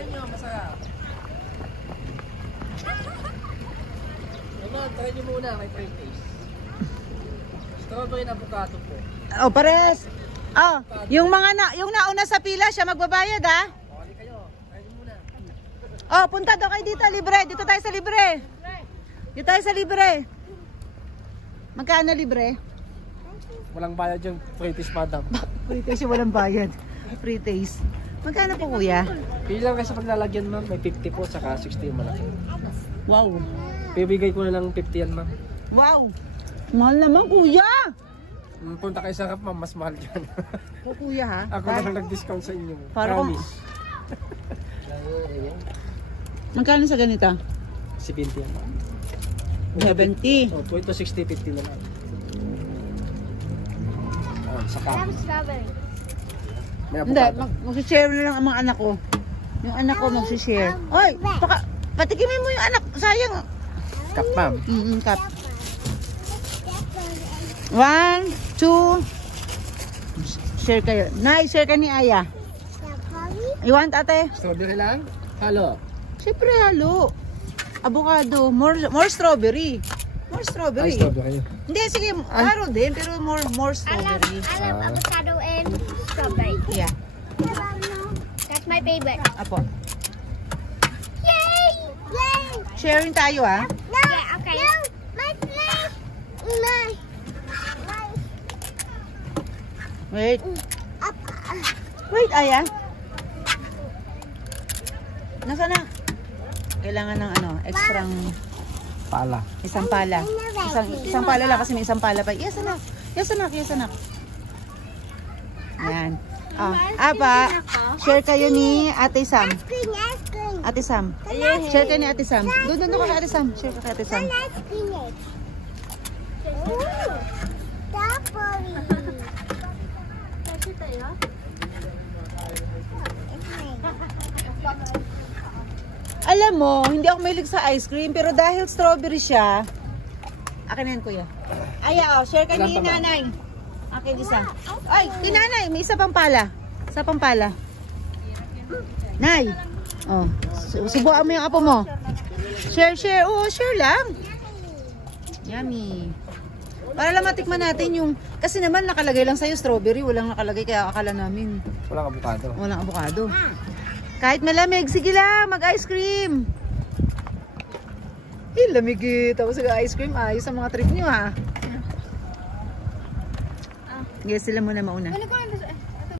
Try nyo, masarap. Ano, try nyo muna kay Free Taste. Strawberry na avocado po. Oh, pares. Oh, yung nauna sa pila siya magbabayad ah. Okay kayo, try nyo muna. Oh, punta daw kayo dito, libre. Dito tayo sa libre. Dito tayo sa libre. Magkano libre? Walang bayad yung Free Taste, madam. Free taste yung walang bayad. Free taste. Magkano po kuya? Pili lang kayo sa paglalagyan, ma'am. May 50 po, saka 60 yung malaki. Wow. Bibigay ko na lang 50 yan, ma'am. Wow. Mahal naman kuya. Punta kayo sa Rap, ma'am. Mas mahal yan. O kuya ha? Ako na lang nag-discount sa inyo. Parang Promise. magkano sa ganito? 70 yan, ma'am. 70. Oh, ito 60, 50 na lang. Oh, saka. May Hindi, avocado. mag-share na lang ang mga anak ko. Yung anak ko mag-share. Oy, patikimin mo yung anak. Sayang. Cup, ma'am. Cup. 1, 2. Share kayo. Nay, share ka ni Aya. You want ate? Strawberry lang? Halo. Siyempre halo. Avocado. More strawberry. More strawberry. Ay, strawberry. Hindi, sige. Halo din, pero more strawberry. I love avocado and strawberry. Yeah. That's my favorite. Apo. Yay! Yay! Sharing tayo ah. No! Yeah, okay. No! My place! My! Wait. Wait, Aya. Nasaan na? Kailangan ng extrang Pala. isang pala. Isang pala lang kasi may isang pala pa. Yes, anak. Yes, anak. Yes, anak. Yan. Apa, share kayo ni Ate Sam. Ate Sam. Share kayo ni Ate Sam. Doon ka kay Ate Sam. Share ka kay Ate Sam. Alam mo, hindi ako mahilig sa ice cream, pero dahil strawberry siya, akin na yan, kuya. Aya, share ka ni nanay. Akin isa. Ay, kay nanay, may isa pang pala. Isa pang pala. Nay. Oh, subukan mo yung apo mo. Share. Oh, share lang. Yummy. Para lang matikman natin yung, kasi naman nakalagay lang sa'yo strawberry, walang nakalagay, kaya akala namin. Walang avocado. Walang avocado. Kahit malamig, sige lang, mag-ice cream. Lamig tapos mag-ice cream. Ayos ang mga trip nyo ha. Yes, sila muna mauna.